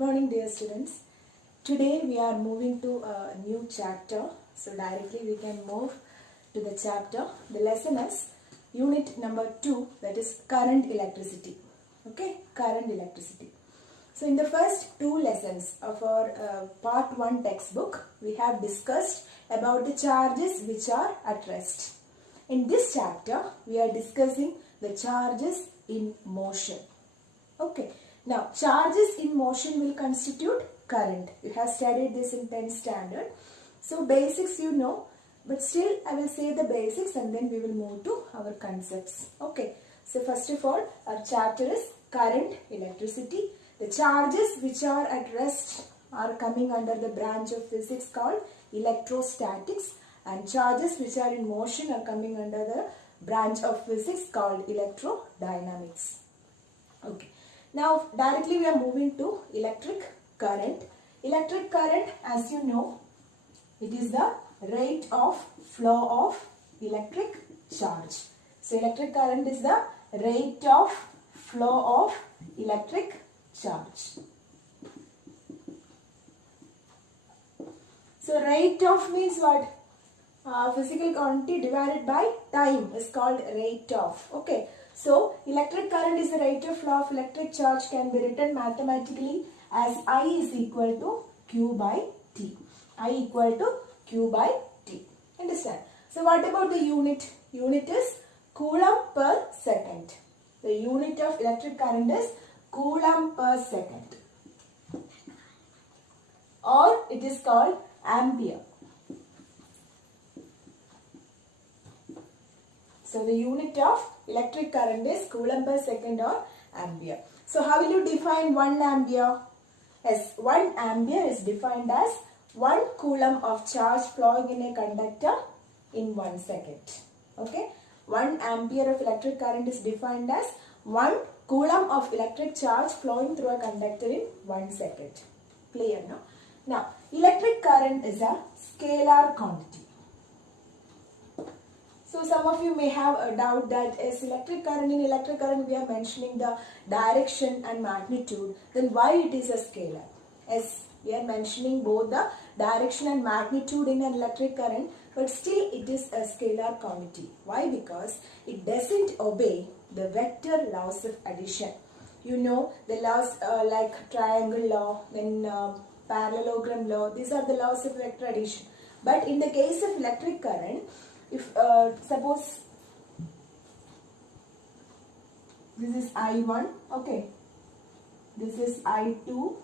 morning, dear students. Today we are moving to a new chapter. So directly we can move to the chapter. The lesson is unit number 2, that is current electricity. Okay, current electricity. So in the first two lessons of our part 1 textbook, we have discussed about the charges which are at rest. In this chapter, we are discussing the charges in motion. Okay. Now, charges in motion will constitute current. You have studied this in 10th standard. So, basics you know, but still I will say the basics and then we will move to our concepts. Okay. So, first of all, our chapter is current electricity. The charges which are at rest are coming under the branch of physics called electrostatics, and charges which are in motion are coming under the branch of physics called electrodynamics. Okay. Now, directly we are moving to electric current. Electric current, as you know, it is the rate of flow of electric charge. So, electric current is the rate of flow of electric charge. So, rate of means what? Physical quantity divided by time is called rate of. Okay. So, electric current is the rate of flow of electric charge, can be written mathematically as I is equal to Q by T. I equal to Q by T. Understand? So, what about the unit? Unit is Coulomb per second. The unit of electric current is Coulomb per second. Or it is called ampere. So, the unit of electric current is Coulomb per second or ampere. So, how will you define 1 ampere? Yes, 1 ampere is defined as 1 coulomb of charge flowing in a conductor in 1 second. Okay. 1 ampere of electric current is defined as 1 coulomb of electric charge flowing through a conductor in 1 second. Clear, no? Now, electric current is a scalar quantity. So, some of you may have a doubt that as electric current, in electric current we are mentioning the direction and magnitude, then why it is a scalar? As we are mentioning both the direction and magnitude in an electric current, but still it is a scalar quantity. Why? Because it doesn't obey the vector laws of addition. You know the laws like triangle law, then parallelogram law, these are the laws of vector addition. But in the case of electric current, if suppose this is I1, okay, this is I2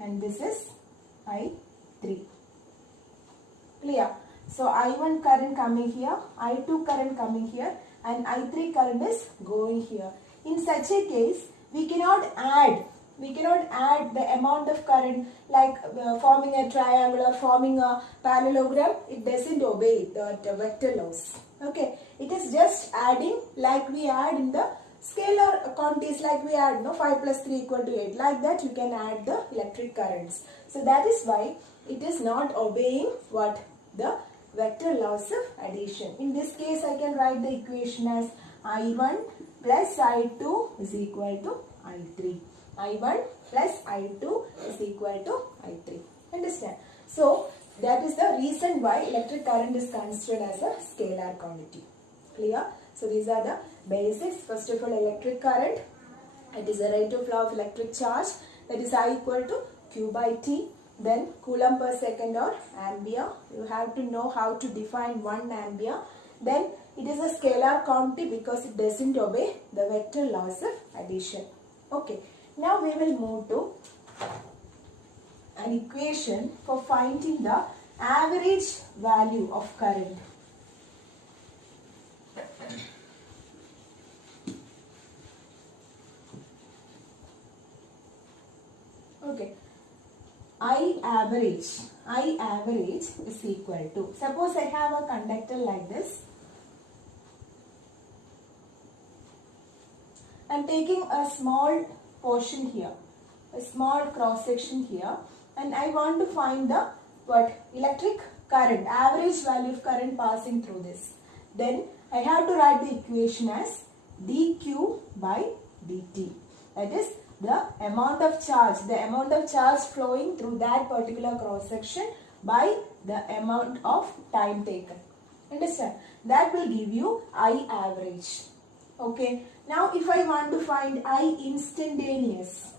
and this is I3. Clear? So, I1 current coming here, I2 current coming here and I3 current is going here. In such a case, we cannot add the amount of current like forming a triangle or forming a parallelogram. It doesn't obey the vector laws. Okay, it is just adding like we add in the scalar quantities, like we add 5 plus 3 equal to 8. Like that you can add the electric currents. So that is why it is not obeying what? The vector laws of addition. In this case I can write the equation as I1 plus I2 is equal to I3. I1 plus I2 is equal to I3. Understand? So, that is the reason why electric current is considered as a scalar quantity. Clear? So, these are the basics. First of all, electric current. It is the rate of flow of electric charge. That is I equal to Q by T. Then, Coulomb per second or ampere. You have to know how to define 1 ampere. Then, it is a scalar quantity because it doesn't obey the vector laws of addition. Okay. Now we will move to an equation for finding the average value of current. Okay. I average is equal to, suppose I have a conductor like this. I am taking a small portion here, a small cross section here, and I want to find the electric current, average value of current passing through this. Then I have to write the equation as dq by dt. That is the amount of charge flowing through that particular cross section by the amount of time taken. Understand? That will give you I average. Okay. Now if I want to find I instantaneous,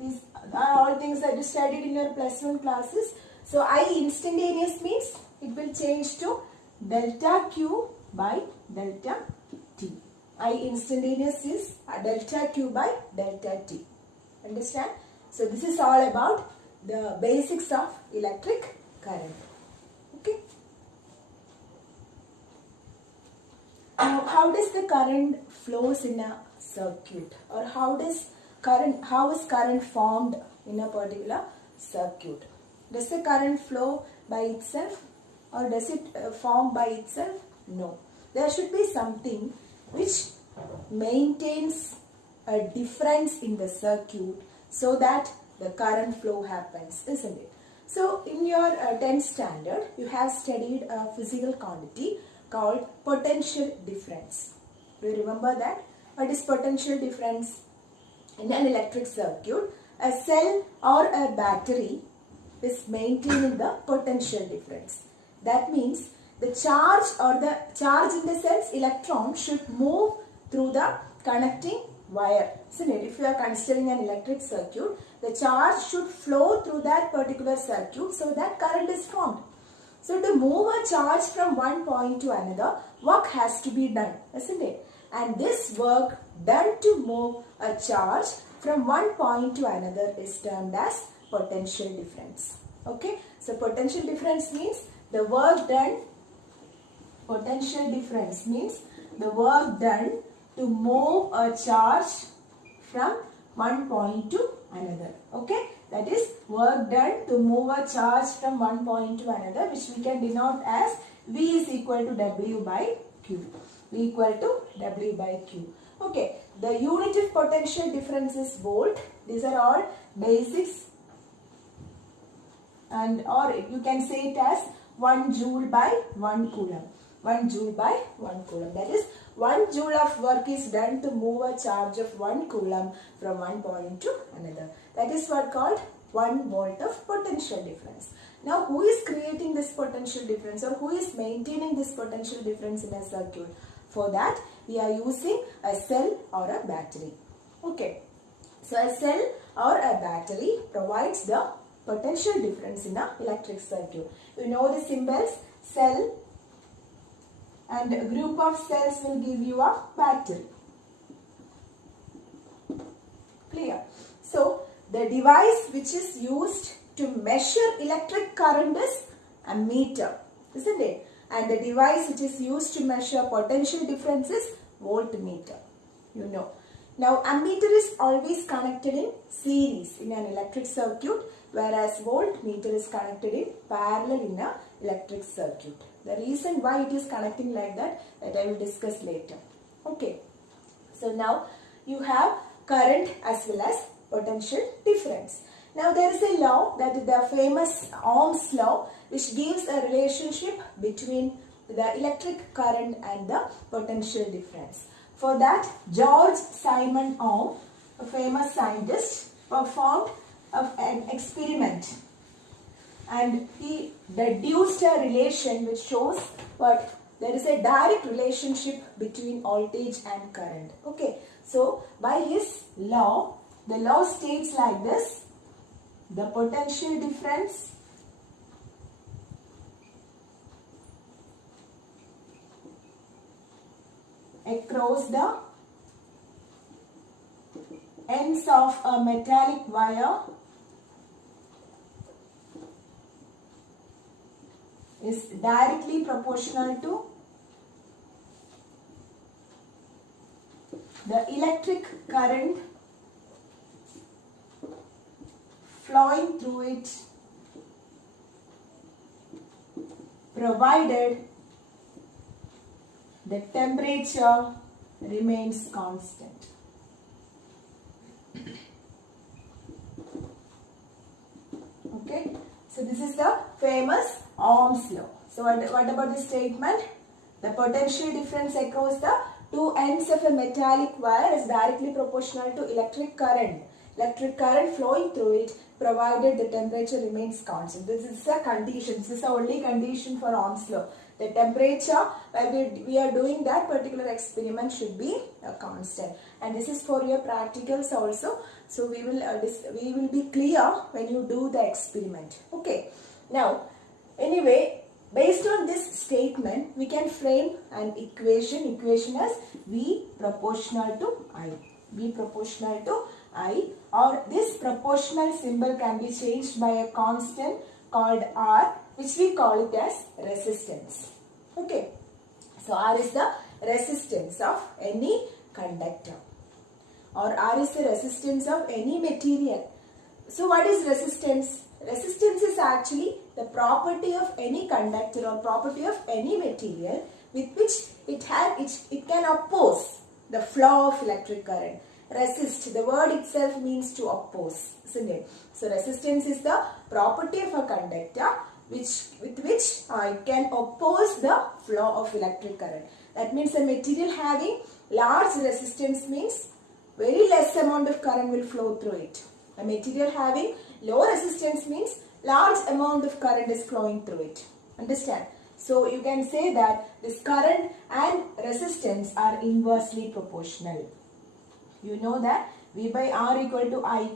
these are all things that you studied in your plus 1 classes. So I instantaneous means it will change to delta Q by delta T. I instantaneous is delta Q by delta T. Understand? So this is all about the basics of electric current. Okay. Now how does the current flows in a circuit, or how is current formed in a particular circuit? Does the current flow by itself, or does it form by itself? No. There should be something which maintains a difference in the circuit so that the current flow happens, isn't it? So in your 10th standard, you have studied a physical quantity called potential difference. Do you remember that? What is potential difference? In an electric circuit, a cell or a battery is maintaining the potential difference. That means the charge in the sense electron should move through the connecting wire. Isn't it? If you are considering an electric circuit, the charge should flow through that particular circuit so that current is formed. So to move a charge from one point to another, work has to be done, isn't it? And this work done to move a charge from one point to another is termed as potential difference. Okay? So potential difference means the work done. Potential difference means the work done to move a charge from one point to another. Okay? That is work done to move a charge from one point to another, which we can denote as V is equal to W by Q. V equal to W by Q. Okay. The unit of potential difference is volt. These are all basics. And or you can say it as 1 joule by 1 coulomb. 1 joule by 1 coulomb. That is 1 joule of work is done to move a charge of 1 coulomb from one point to another. That is what called 1 volt of potential difference. Now who is creating this potential difference, or who is maintaining this potential difference in a circuit? For that we are using a cell or a battery. Okay. So a cell or a battery provides the potential difference in an electric circuit. You know the symbols, cell, and a group of cells will give you a battery. Clear? So the device which is used to measure electric current is a meter, isn't it? And the device which is used to measure potential difference is voltmeter. You know. Now ammeter is always connected in series in an electric circuit, whereas voltmeter is connected in parallel in an electric circuit. The reason why it is connecting like that I will discuss later. Okay. So now you have current as well as potential difference. Now there is a law, that is the famous Ohm's law, which gives a relationship between the electric current and the potential difference. For that, George Simon Ohm, a famous scientist, performed an experiment, and he deduced a relation which shows what there is a direct relationship between voltage and current. Okay, so by his law, the law states like this: the potential difference across the ends of a metallic wire is directly proportional to the electric current flowing through it, provided the temperature remains constant. Okay, so this is the famous Ohm's law. So what about the statement? The potential difference across the two ends of a metallic wire is directly proportional to electric current. Electric current flowing through it provided the temperature remains constant. This is a condition. This is the only condition for Ohm's law. The temperature while we are doing that particular experiment should be a constant. And this is for your practicals also. So we will be clear when you do the experiment. Okay. Now, anyway, based on this statement, we can frame an equation. Equation as V proportional to I. V proportional to I, or this proportional symbol can be changed by a constant called R, which we call it as resistance. Okay. So R is the resistance of any conductor, or R is the resistance of any material. So what is resistance? Resistance is actually the property of any conductor or property of any material with which it can oppose the flow of electric current. Resist, the word itself means to oppose, isn't it? So resistance is the property of a conductor with which it can oppose the flow of electric current. That means a material having large resistance means very less amount of current will flow through it. A material having low resistance means large amount of current is flowing through it. Understand? So you can say that this current and resistance are inversely proportional. You know that V by R equal to I.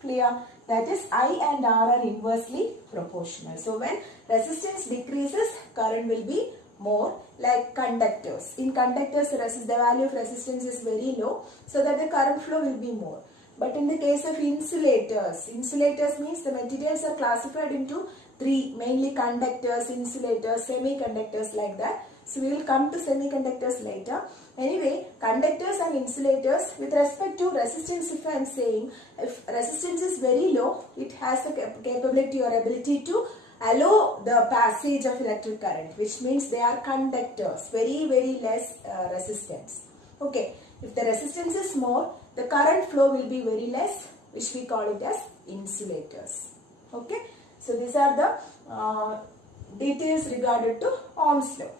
Clear? That is, I and R are inversely proportional. So when resistance decreases, current will be more, like conductors. In conductors, the value of resistance is very low, so that the current flow will be more. But in the case of insulators means the materials are classified into three, mainly conductors, insulators, semiconductors, like that. So we will come to semiconductors later. Anyway, conductors and insulators, with respect to resistance, if I am saying, if resistance is very low, it has the capability or ability to allow the passage of electric current, which means they are conductors, very less resistance. Okay, if the resistance is more, the current flow will be very less, which we call it as insulators. Okay, so these are the details regarding to Ohm's law.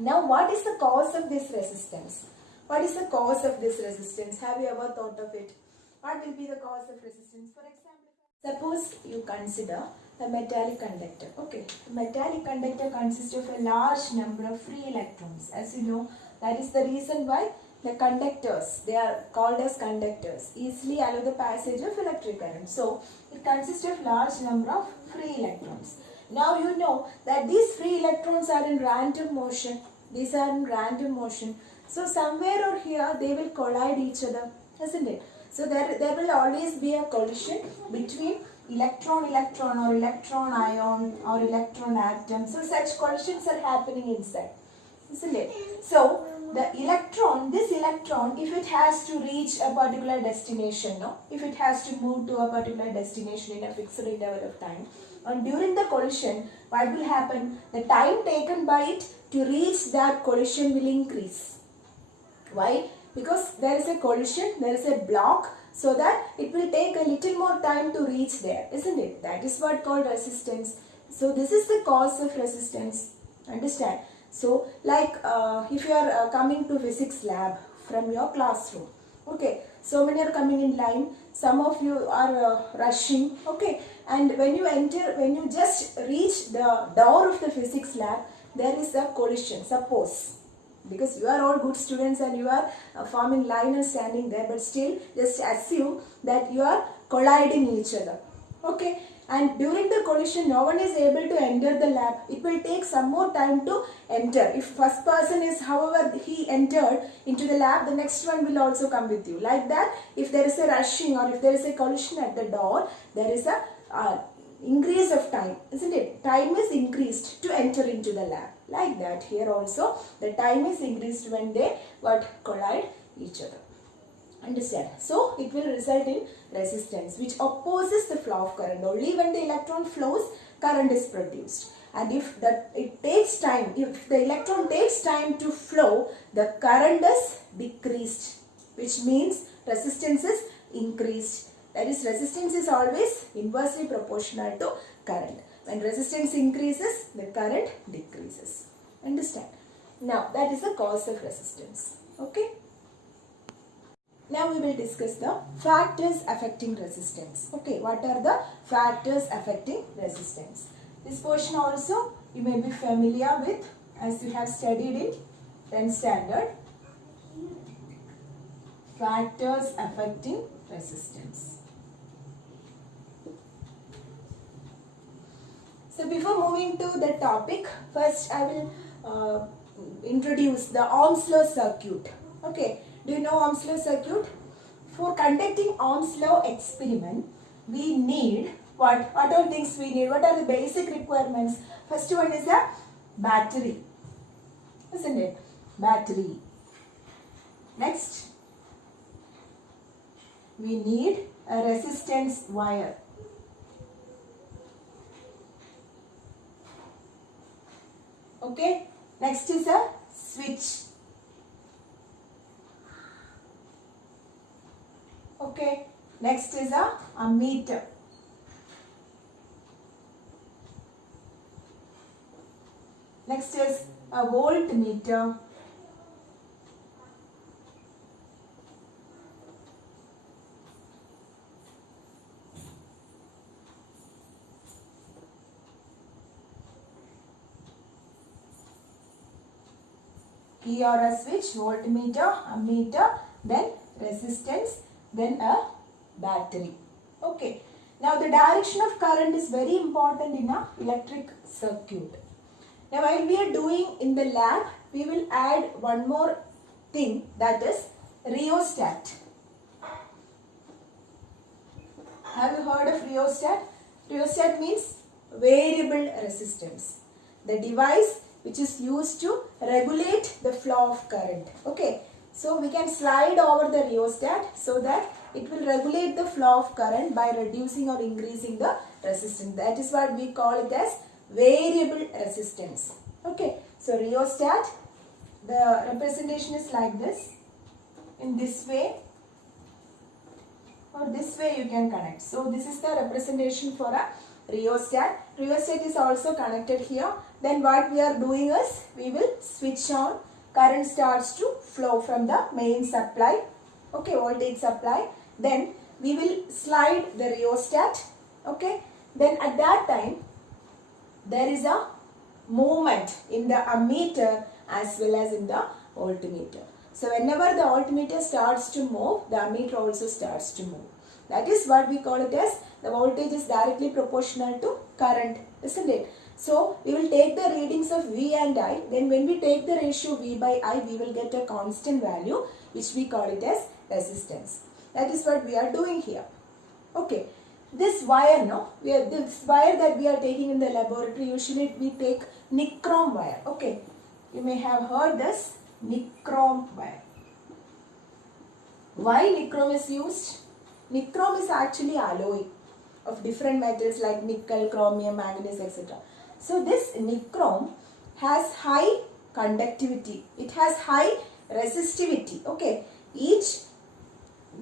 Now, what is the cause of this resistance? What is the cause of this resistance? Have you ever thought of it? What will be the cause of resistance? For example, suppose you consider a metallic conductor. Okay, a metallic conductor consists of a large number of free electrons. As you know, that is the reason why the conductors, they are called as conductors, easily allow the passage of electric current. So, it consists of large number of free electrons. Now you know that these free electrons are in random motion. These are in random motion. So somewhere or here they will collide each other, isn't it? So there will always be a collision between electron-electron or electron-ion or electron-atom. So such collisions are happening inside, isn't it? So this electron, if it has to reach a particular destination, if it has to move to a particular destination in a fixed interval of time, and during the collision, what will happen? The time taken by it to reach that collision will increase. Why? Because there is a collision, there is a block, so that it will take a little more time to reach there, isn't it? That is what called resistance. So this is the cause of resistance. Understand? So like if you are coming to physics lab from your classroom, okay, so many are coming in line, some of you are rushing, okay, and when you just reach the door of the physics lab, there is a collision, suppose, because you are all good students and you are forming line and standing there, but still just assume that you are colliding each other, okay, and during the collision no one is able to enter the lab. It will take some more time to enter. If first person is, however, he entered into the lab, the next one will also come with you. Like that, if there is a rushing or if there is a collision at the door, there is a increase of time, isn't it? Time is increased to enter into the lab. Like that, here also the time is increased when they collide each other. Understand? So it will result in resistance, which opposes the flow of current. Only when the electron flows, current is produced. And if the electron takes time to flow, the current is decreased, which means resistance is increased. That is, resistance is always inversely proportional to current. When resistance increases, the current decreases. Understand? Now, that is the cause of resistance. Okay. Now we will discuss the factors affecting resistance. Okay, what are the factors affecting resistance? This portion also you may be familiar with as you have studied in 10th standard. Factors affecting resistance. So before moving to the topic, first I will introduce the Ohm's law circuit. Okay, do you know Ohm's law circuit? For conducting Ohm's law experiment, we need what? What are things we need? What are the basic requirements? First one is a battery, isn't it? Battery. Next, we need a resistance wire. Okay. Next is a switch. Okay. Next is a ammeter. Next is a voltmeter. Key or a switch, voltmeter, ammeter, then resistance, then a battery. Okay. Now the direction of current is very important in a electric circuit. Now while we are doing in the lab, we will add one more thing, that is rheostat. Have you heard of rheostat? Rheostat means variable resistance. The device which is used to regulate the flow of current. Okay. So we can slide over the rheostat so that it will regulate the flow of current by reducing or increasing the resistance. That is what we call it as variable resistance. Okay. So rheostat, the representation is like this. In this way or this way you can connect. So this is the representation for a rheostat. Rheostat is also connected here. Then what we are doing is we will switch on. Current starts to flow from the main supply. Okay, voltage supply. Then we will slide the rheostat. Okay. Then at that time there is a movement in the ammeter as well as in the voltmeter. So whenever the voltmeter starts to move, the ammeter also starts to move. That is what we call it as the voltage is directly proportional to current, isn't it? So we will take the readings of V and I. Then when we take the ratio V by I, we will get a constant value which we call it as resistance. That is what we are doing here. Okay. This wire, this wire that we are taking in the laboratory, usually we take nichrome wire. Okay. You may have heard this nichrome wire. Why nichrome is used? Nichrome is actually alloy of different metals like nickel, chromium, manganese, etc. So this nichrome has high conductivity. It has high resistivity. Okay. Each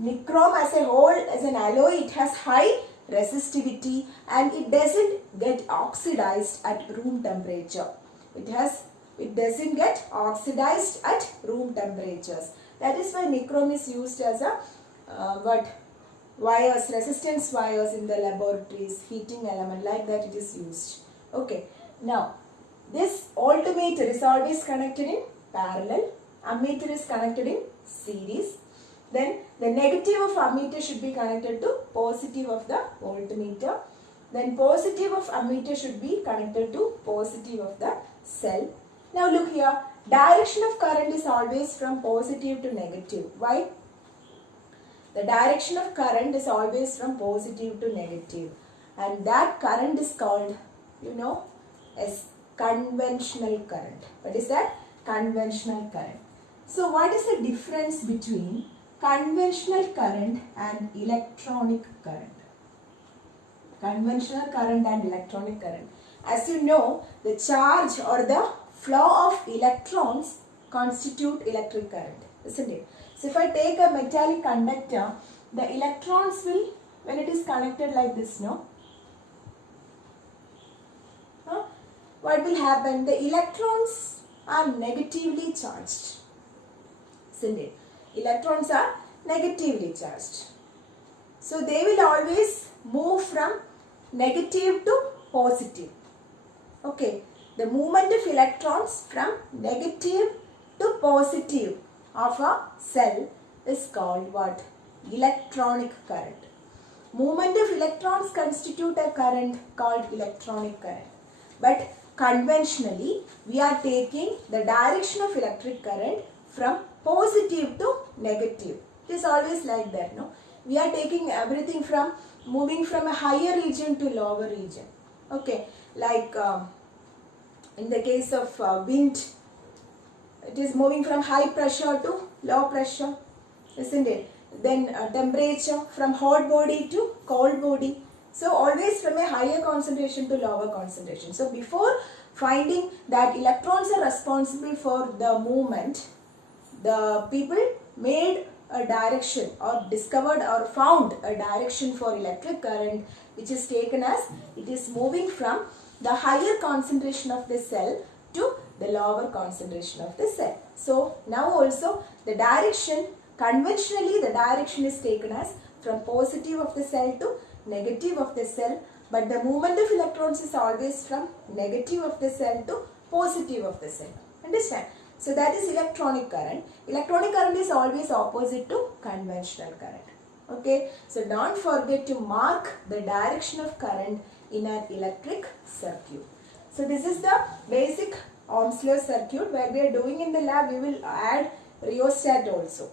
nichrome as a whole, as an alloy, it has high resistivity and it doesn't get oxidized at room temperature. It doesn't get oxidized at room temperatures. That is why nichrome is used as a wires, resistance wires in the laboratories, heating element, like that it is used. Okay. Now, this voltmeter is always connected in parallel. Ammeter is connected in series. Then the negative of ammeter should be connected to positive of the voltmeter. Then positive of ammeter should be connected to positive of the cell. Now look here, direction of current is always from positive to negative. Why? The direction of current is always from positive to negative. And that current is called, as conventional current. What is that? Conventional current. So what is the difference between conventional current and electronic current? Conventional current and electronic current. As you know, the charge or the flow of electrons constitute electric current, isn't it? So if I take a metallic conductor, the electrons will, when it is connected like this, what will happen? The electrons are negatively charged. isn't it? Electrons are negatively charged. So they will always move from negative to positive. Okay, the movement of electrons from negative to positive of a cell is called what? Electronic current. Movement of electrons constitute a current called electronic current. But conventionally, we are taking the direction of electric current from positive to negative. It is always like that, no? We are taking everything from moving from a higher region to lower region. Okay, like in the case of wind, it is moving from high pressure to low pressure, isn't it? Then temperature from hot body to cold body. So always from a higher concentration to lower concentration. So before finding that electrons are responsible for the movement, the people made a direction or discovered or found a direction for electric current, which is taken as it is moving from the higher concentration of the cell to the lower concentration of the cell. So now also the direction, conventionally the direction is taken as from positive of the cell to negative of the cell, but the movement of electrons is always from negative of the cell to positive of the cell. Understand? So that is electronic current. Electronic current is always opposite to conventional current. Okay, so don't forget to mark the direction of current in an electric circuit. So this is the basic Ohm's law circuit. Where we are doing in the lab, we will add rheostat also,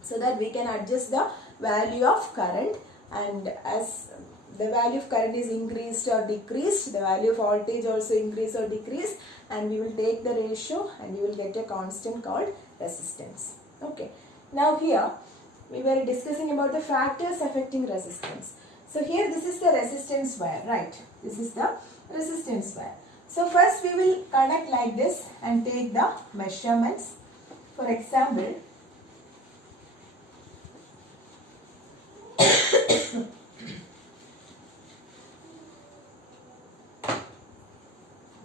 so that we can adjust the value of current, and as the value of current is increased or decreased, the value of voltage also increase or decrease, and we will take the ratio and you will get a constant called resistance. Okay. Now here we were discussing about the factors affecting resistance. So here this is the resistance wire, right? This is the resistance wire. So first we will connect like this and take the measurements. For example,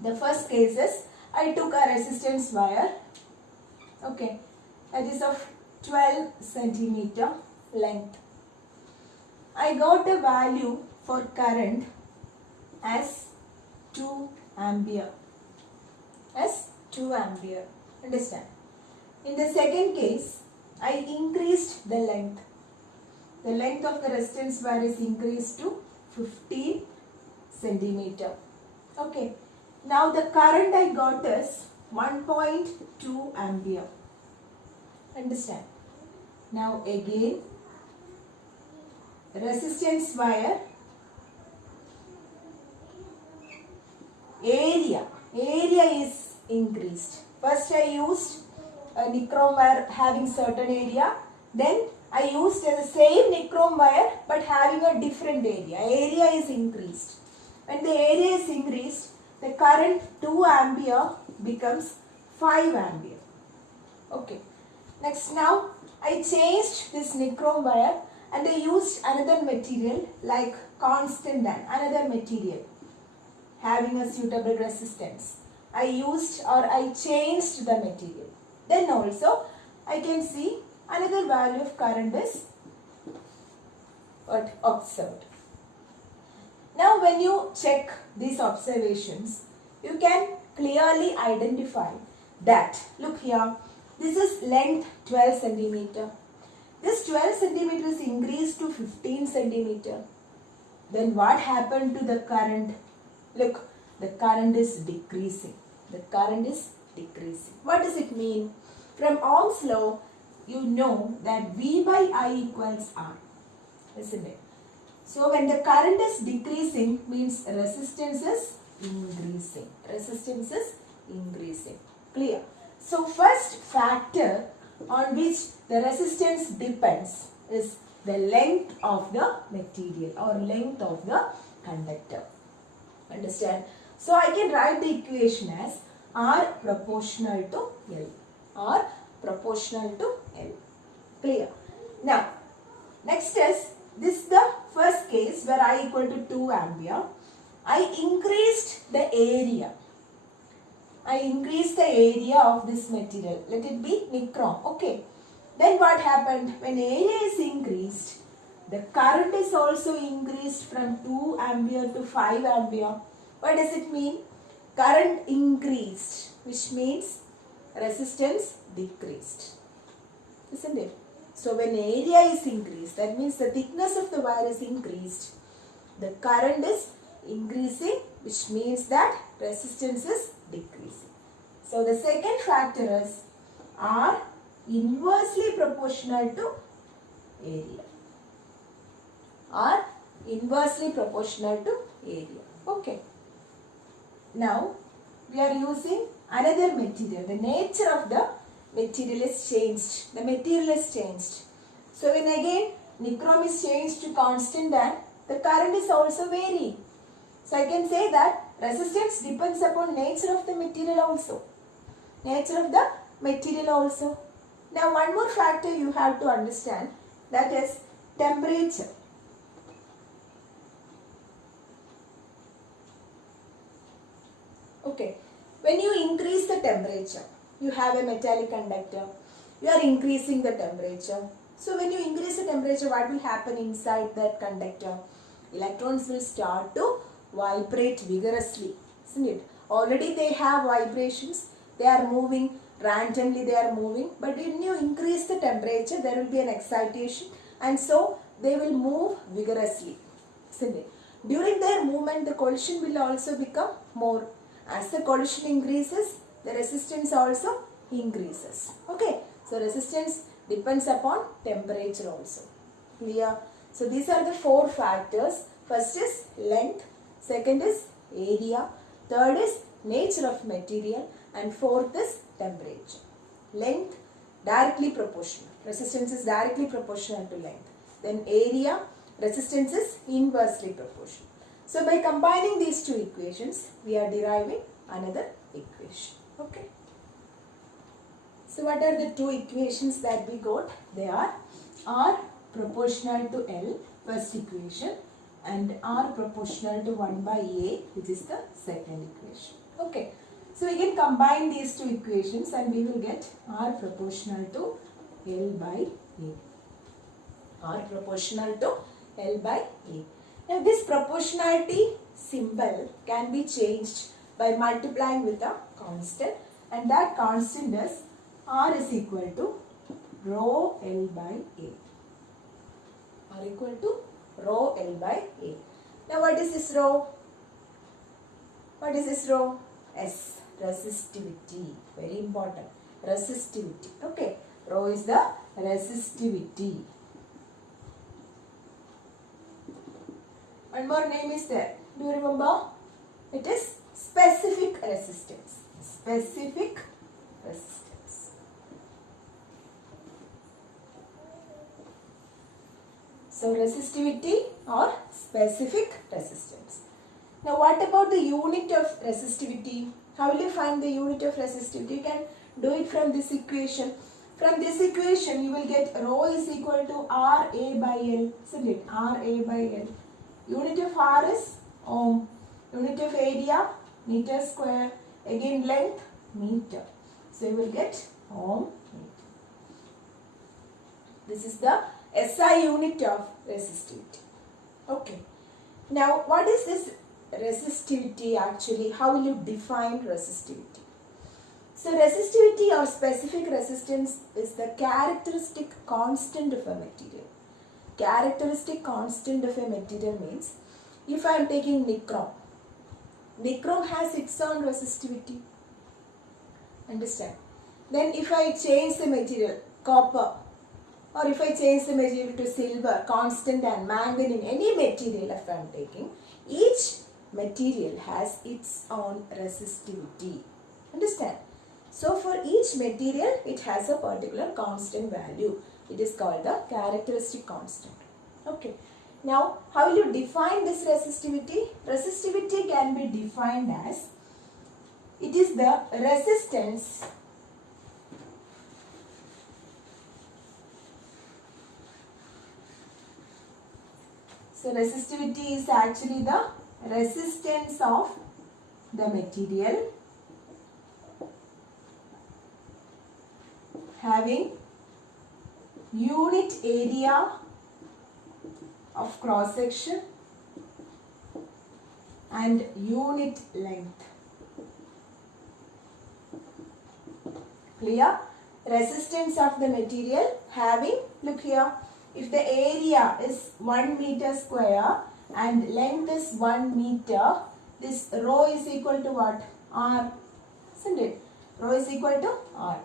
the first case is I took a resistance wire, okay, that is of 12 centimeter length. I got a value for current as 2 ampere. Understand? In the second case, I increased the length. The length of the resistance wire is increased to 15 centimeter. Okay. Now the current I got is 1.2 ampere. Understand? Now again, resistance wire area is increased. First I used a nichrome wire having certain area, then I used the same nichrome wire but having a different area. Area is increased. When the area is increased, the current 2 ampere becomes 5 ampere. Okay. Next, now I changed this nichrome wire and I used another material like constant and another material having a suitable resistance. I changed the material. Then also I can see another value of current is observed. Now when you check these observations, you can clearly identify that, look here, this is length 12 centimeter. This 12 centimeter is increased to 15 centimeter. Then what happened to the current? Look, the current is decreasing. The current is decreasing. What does it mean? From Ohm's law, you know that V by I equals R, isn't it? So when the current is decreasing, means resistance is increasing. Resistance is increasing. Clear? So first factor on which the resistance depends is the length of the material or length of the conductor. Understand? So I can write the equation as R proportional to L. R proportional to L. Clear? Now, next is this the first case where I equal to 2 ampere. I increased the area. I increase the area of this material. Let it be nichrome. Okay. Then what happened? When area is increased, the current is also increased from 2 ampere to 5 ampere. What does it mean? Current increased, which means resistance decreased. Isn't it? So when area is increased, that means the thickness of the wire is increased. The current is increasing, which means that resistance is decreasing. So the second factor is R inversely proportional to area. R inversely proportional to area. Okay. Now we are using another material. The nature of the material is changed. The material is changed. So when again nichrome is changed to constant and the current is also varying. So I can say that resistance depends upon nature of the material also. Nature of the material also. Now one more factor you have to understand, that is temperature. Okay. When you increase the temperature, you have a metallic conductor, you are increasing the temperature. So when you increase the temperature, what will happen inside that conductor? Electrons will start to vibrate vigorously, isn't it? Already they have vibrations, they are moving, randomly they are moving, but when you increase the temperature, there will be an excitation and so they will move vigorously, isn't it? During their movement, the collision will also become more. As the collision increases, the resistance also increases. Okay, so resistance depends upon temperature also. Clear? So these are the four factors. First is length, second is area, third is nature of material, and fourth is temperature. Length directly proportional. Resistance is directly proportional to length. Then area, resistance is inversely proportional. So by combining these two equations, we are deriving another equation. Okay. So what are the two equations that we got? They are R proportional to L, first equation, and R proportional to 1 by A, which is the second equation. Okay. So we can combine these two equations and we will get R proportional to L by A. R proportional to L by A. Now this proportionality symbol can be changed by multiplying with a constant, and that constant is R is equal to rho L by A. R equal to rho L by A. Now what is this rho? What is this rho? S, resistivity. Very important. Resistivity. Okay. Rho is the resistivity. One more name is there. Do you remember? It is specific resistance. Specific resistance. So resistivity or specific resistance. Now what about the unit of resistivity? How will you find the unit of resistivity? You can do it from this equation. From this equation you will get rho is equal to RA by L. Isn't it? RA by L. Unit of R is ohm. Unit of area, meter square. Again length, meter. So you will get ohm meter. This is the SI unit of resistivity. Okay. Now what is this resistivity actually? How will you define resistivity? So resistivity or specific resistance is the characteristic constant of a material. Characteristic constant of a material means, if I am taking nichrome, nichrome has its own resistivity. Understand? Then if I change the material, copper, or if I change the material to silver, constant, and manganese, any material if I am taking, each material has its own resistivity. Understand? So for each material, it has a particular constant value. It is called the characteristic constant. Okay. Now, how will you define this resistivity? Resistivity can be defined as, it is the resistance so resistivity is actually the resistance of the material having unit area of cross section and unit length. Clear? Resistance of the material having, look here, if the area is 1 meter square and length is 1 meter, this rho is equal to what? R, isn't it? Rho is equal to R.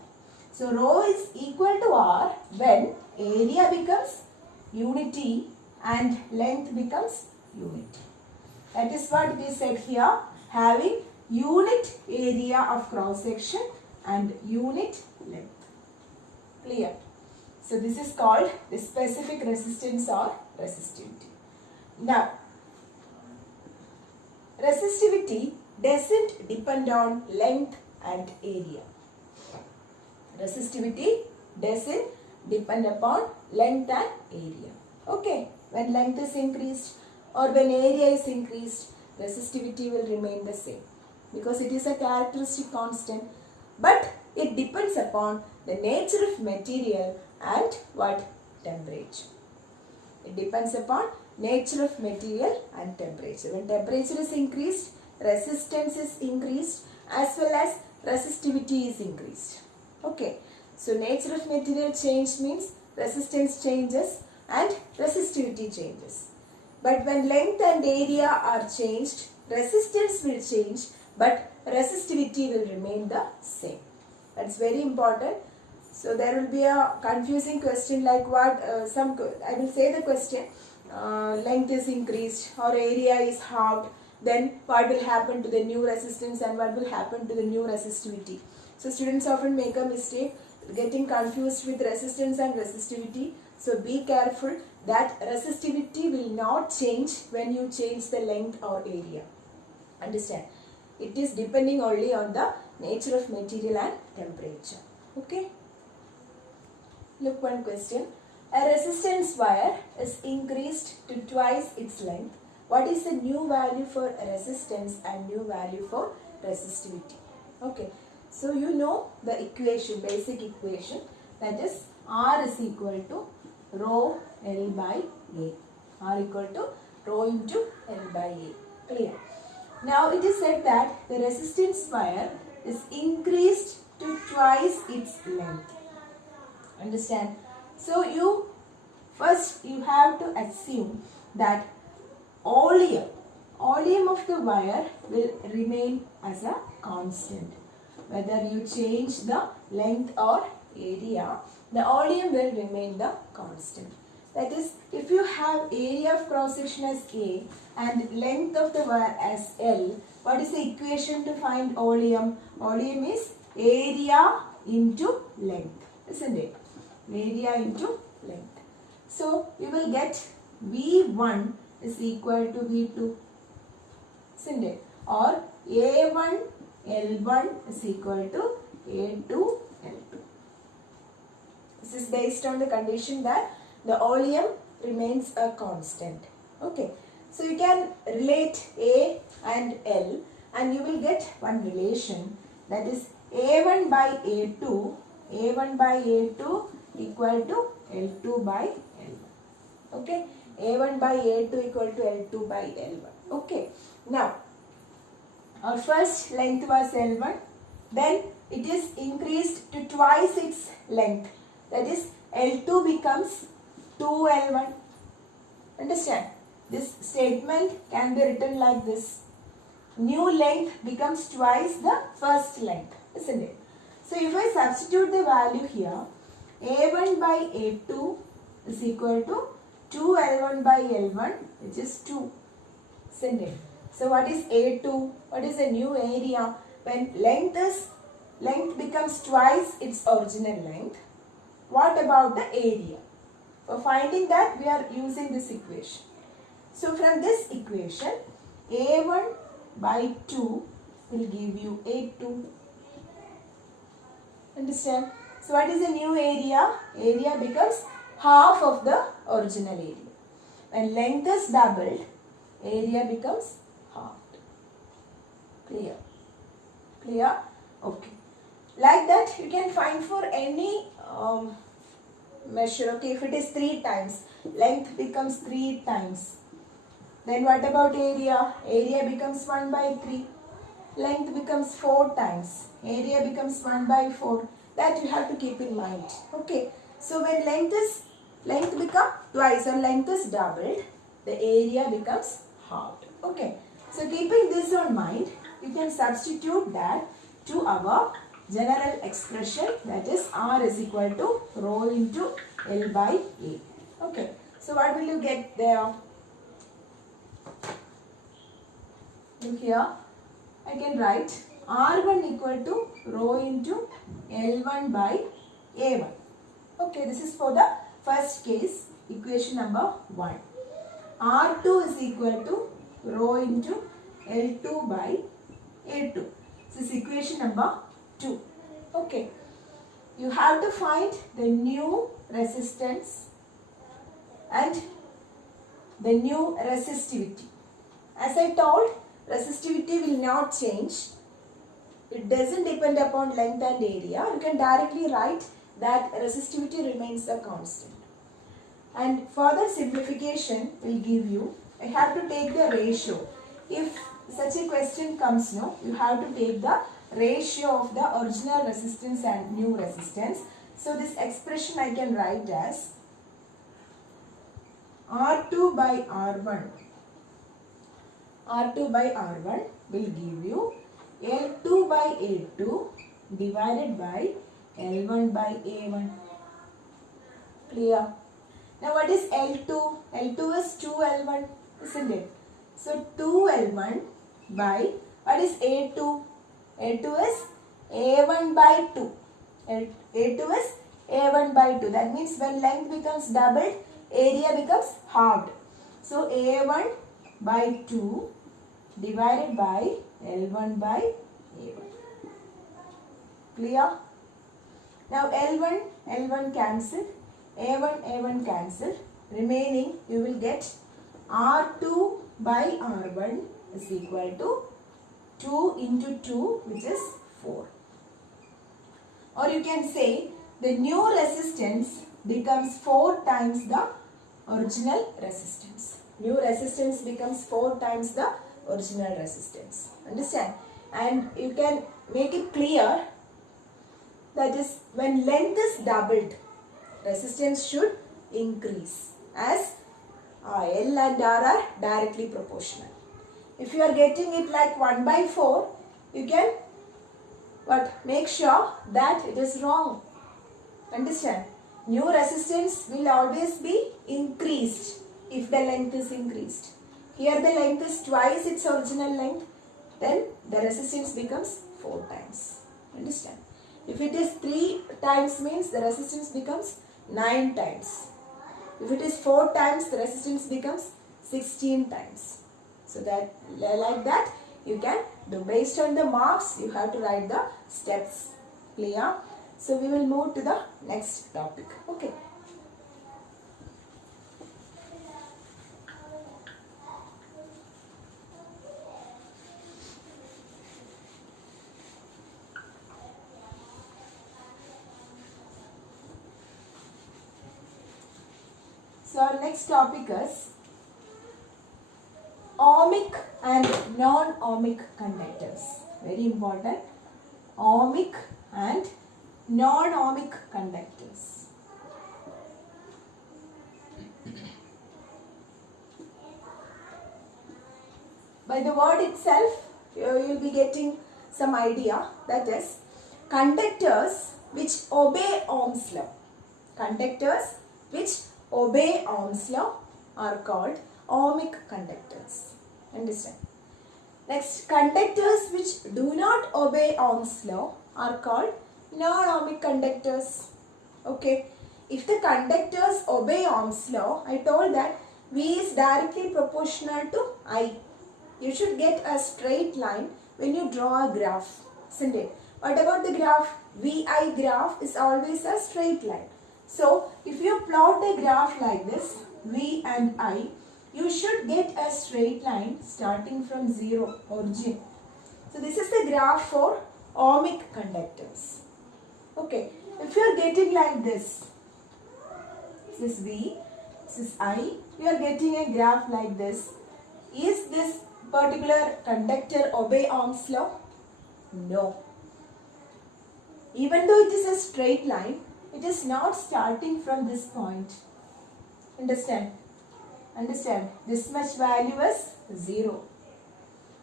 So rho is equal to R when area becomes unity and length becomes unit. That is what it is said here, having unit area of cross section and unit length. Clear? So this is called the specific resistance or resistivity. Now, resistivity doesn't depend on length and area. Resistivity doesn't depend upon length and area. Okay, when length is increased or when area is increased, resistivity will remain the same because it is a characteristic constant, but it depends upon the nature of material and what? Temperature. It depends upon nature of material and temperature. When temperature is increased, resistance is increased as well as resistivity is increased. Okay. So nature of material change means resistance changes and resistivity changes. But when length and area are changed, resistance will change but resistivity will remain the same. That's very important. So there will be a confusing question like what, I will say the question, length is increased or area is halved, then what will happen to the new resistance and what will happen to the new resistivity. So students often make a mistake getting confused with resistance and resistivity. So be careful that resistivity will not change when you change the length or area. Understand? It is depending only on the nature of material and temperature. Okay? Look, one question. A resistance wire is increased to twice its length. What is the new value for resistance and new value for resistivity? Okay. So you know the equation, basic equation, that is R is equal to rho L by A. R equal to rho into L by A. Clear? Now it is said that the resistance wire is increased to twice its length. Understand? So you have to assume that oleum of the wire will remain as a constant. Whether you change the length or area, the oleum will remain the constant. That is, if you have area of cross section as A and length of the wire as L, what is the equation to find oleum? Oleum is area into length, isn't it? Area into length. So we will get V1 is equal to V2, isn't it? Or A1 L1 is equal to A2 L2. This is based on the condition that the oleum remains a constant. Okay. So you can relate A and L and you will get one relation, that is A1 by A2, A1 by A2 equal to L2 by L1. Okay. A1 by A2 equal to L2 by L1. Okay. Now, our first length was L1, then it is increased to twice its length, that is L2 becomes 2L1. Understand? This statement can be written like this. New length becomes twice the first length, isn't it? So if I substitute the value here, A1 by A2 is equal to 2L1 by L1, which is 2, isn't it? So what is A2? What is the new area? When length becomes twice its original length, what about the area? For finding that, we are using this equation. So from this equation, A1 by 2 will give you A2. Understand? So what is the new area? Area becomes half of the original area. When length is doubled, area becomes half. Clear? Clear? Okay. Like that, you can find for any measure. Okay, if it is 3 times, length becomes 3 times. Then what about area? Area becomes 1 by 3. Length becomes 4 times. Area becomes 1 by 4. That you have to keep in mind. Okay. So when length become twice or length is doubled, the area becomes halved. Okay. So keeping this on mind, you can substitute that to our general expression, that is R is equal to rho into L by A. Okay. So what will you get there? Look here. I can write R1 equal to rho into L1 by A1. Okay, this is for the first case, equation number 1. R2 is equal to rho into L2 by A2. This is equation number 2. Okay, you have to find the new resistance and the new resistivity. As I told, resistivity will not change. It doesn't depend upon length and area. You can directly write that resistivity remains a constant. And further simplification will give you, I have to take the ratio. If such a question comes, no, you have to take the ratio of the original resistance and new resistance. So this expression I can write as R2 by R1. R2 by R1 will give you L2 by A2 divided by L1 by A1. Clear? Now what is L2? L2 is 2L1, isn't it? So 2L1 by, what is A2? A2 is A1 by 2. A2 is A1 by 2. That means when length becomes doubled, area becomes halved. So A1 by 2 divided by L1 by A1. Clear? Now L1 cancel, A1 cancel. Remaining you will get R2 by R1 is equal to 2 into 2, which is 4. Or you can say the new resistance becomes 4 times the original resistance. New resistance becomes 4 times the original resistance. Understand? And you can make it clear, that is, when length is doubled, resistance should increase, as L and R are directly proportional. If you are getting it like 1 by 4, you can make sure that it is wrong. Understand? New resistance will always be increased if the length is increased. Here the length is twice its original length, then the resistance becomes 4 times. Understand? If it is 3 times, means the resistance becomes 9 times. If it is 4 times, the resistance becomes 16 times. So that, like that, you can do. Based on the marks, you have to write the steps. Clear? So we will move to the next topic. Okay. So our next topic is ohmic and non-ohmic conductors. Very important. Ohmic and non-ohmic conductors. By the word itself, you will be getting some idea. That is, conductors which obey Ohm's law. Conductors which obey Ohm's law are called ohmic conductors. Understand? Next, conductors which do not obey Ohm's law are called non-ohmic conductors. Okay. If the conductors obey Ohm's law, I told that V is directly proportional to I. You should get a straight line when you draw a graph, isn't it? What about the graph? VI graph is always a straight line. So, if you plot a graph like this, V and I, you should get a straight line starting from 0, origin. So, this is the graph for ohmic conductors. Okay. If you are getting like this is V, this is I, you are getting a graph like this. Is this particular conductor obey Ohm's law? No. Even though it is a straight line, it is not starting from this point. Understand? Understand? This much value is 0.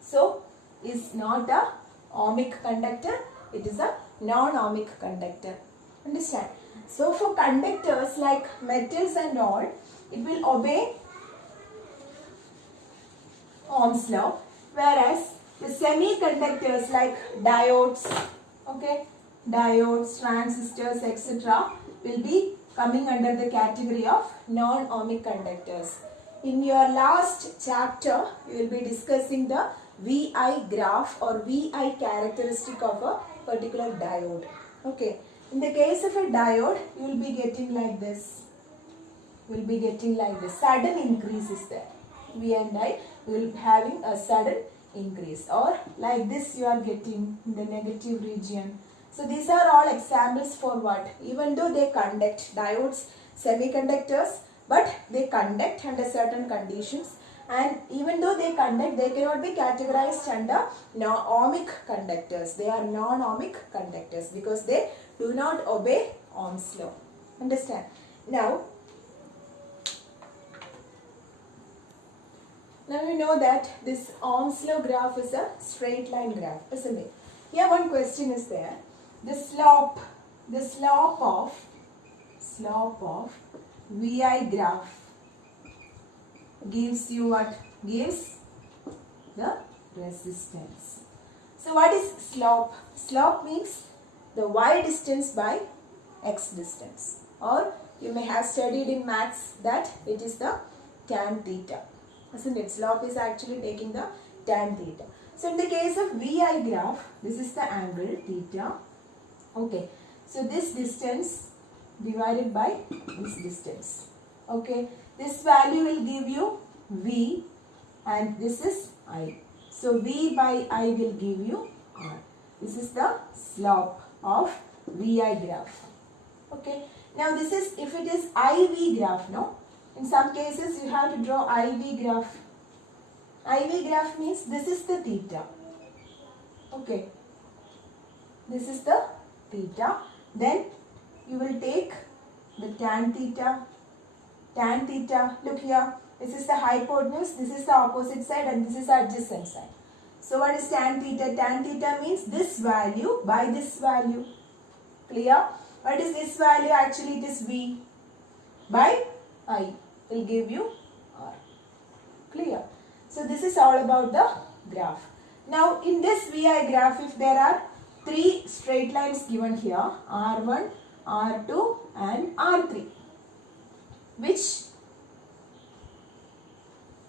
So, is not a ohmic conductor, it is a non-ohmic conductor. Understand? So, for conductors like metals and all, it will obey Ohm's law, whereas the semiconductors like diodes, okay, diodes, transistors, etc. will be coming under the category of non-ohmic conductors. In your last chapter, you will be discussing the VI graph or VI characteristic of a particular diode. Okay. In the case of a diode, you will be getting like this. You will be getting like this. Sudden increase is there. V and I will be having a sudden increase, or like this you are getting in the negative region. So these are all examples for what? Even though they conduct, diodes, semiconductors, but they conduct under certain conditions, and even though they conduct, they cannot be categorized under ohmic conductors. They are non-ohmic conductors because they do not obey Ohm's law. Understand? Now we know that this Ohm's law graph is a straight line graph, isn't it? Here one question is there. The slope of VI graph gives you what? Gives the resistance. So what is slope? Slope means the y distance by x distance, or you may have studied in maths that it is the tan theta. Isn't it? Slope is actually taking the tan theta. So in the case of VI graph, this is the angle theta. Okay. So this distance divided by this distance. Okay. This value will give you V and this is I. So V by I will give you R. This is the slope of VI graph. Okay. Now this is, if it is IV graph, no? In some cases you have to draw IV graph. IV graph means this is the theta. Okay. This is the theta. Then you will take the tan theta. Tan theta, look here. This is the hypotenuse, this is the opposite side and this is the adjacent side. So what is tan theta? Tan theta means this value by this value. Clear? What is this value? Actually it is V by I will give you R. Clear? So this is all about the graph. Now in this VI graph, if there are three straight lines given here, R1, R2 and R3, which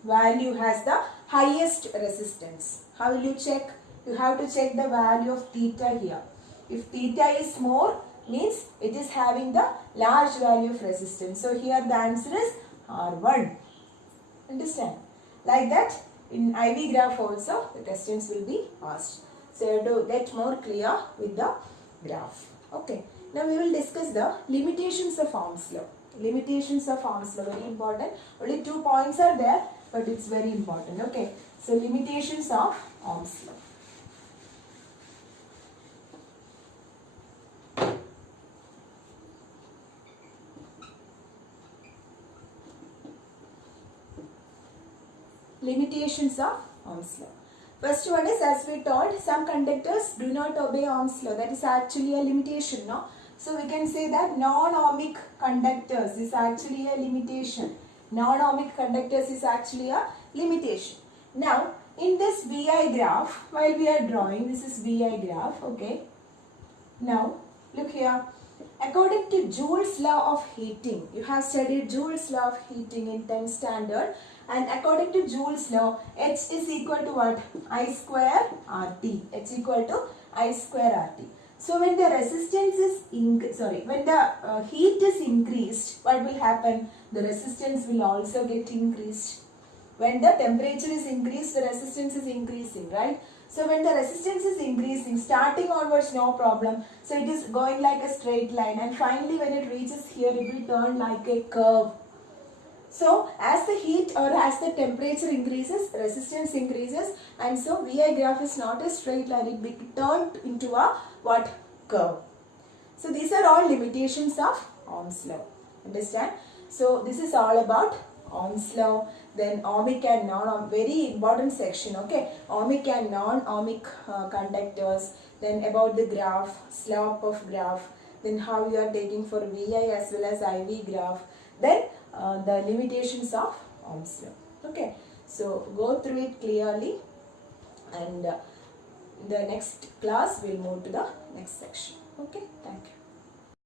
value has the highest resistance? How will you check? You have to check the value of theta here. If theta is more, means it is having the large value of resistance. So here the answer is R1. Understand? Like that, in IV graph also the questions will be asked. So you have to get more clear with the graph. Okay. Now we will discuss the limitations of Ohm's law. Limitations of Ohm's law, very important. Only 2 points are there, but it's very important. Okay. So limitations of Ohm's law. Limitations of Ohm's law. First one is, as we told, some conductors do not obey Ohm's law. That is actually a limitation, no? So we can say that non-ohmic conductors is actually a limitation. Non-ohmic conductors is actually a limitation. Now, in this VI graph, while we are drawing, this is VI graph, okay? Now, look here. According to Joule's law of heating, you have studied Joule's law of heating in 10th standard. And according to Joule's law, H is equal to what? I square RT. H equal to I square RT. So when the resistance is when the heat is increased, what will happen? The resistance will also get increased. When the temperature is increased, the resistance is increasing, right? So when the resistance is increasing, starting onwards no problem. So it is going like a straight line, and finally when it reaches here, it will turn like a curve. So as the heat or as the temperature increases, resistance increases, and so VI graph is not a straight line, it will be turned into a what? Curve. So these are all limitations of Ohm's law. Understand? So this is all about Ohm's law, then ohmic and non-ohmic, very important section, okay? Ohmic and non-ohmic conductors, then about the graph, slope of graph, then how you are taking for VI as well as IV graph, then the limitations of Ohm's law, okay? So go through it clearly, and in the next class we'll move to the next section, okay? Thank you.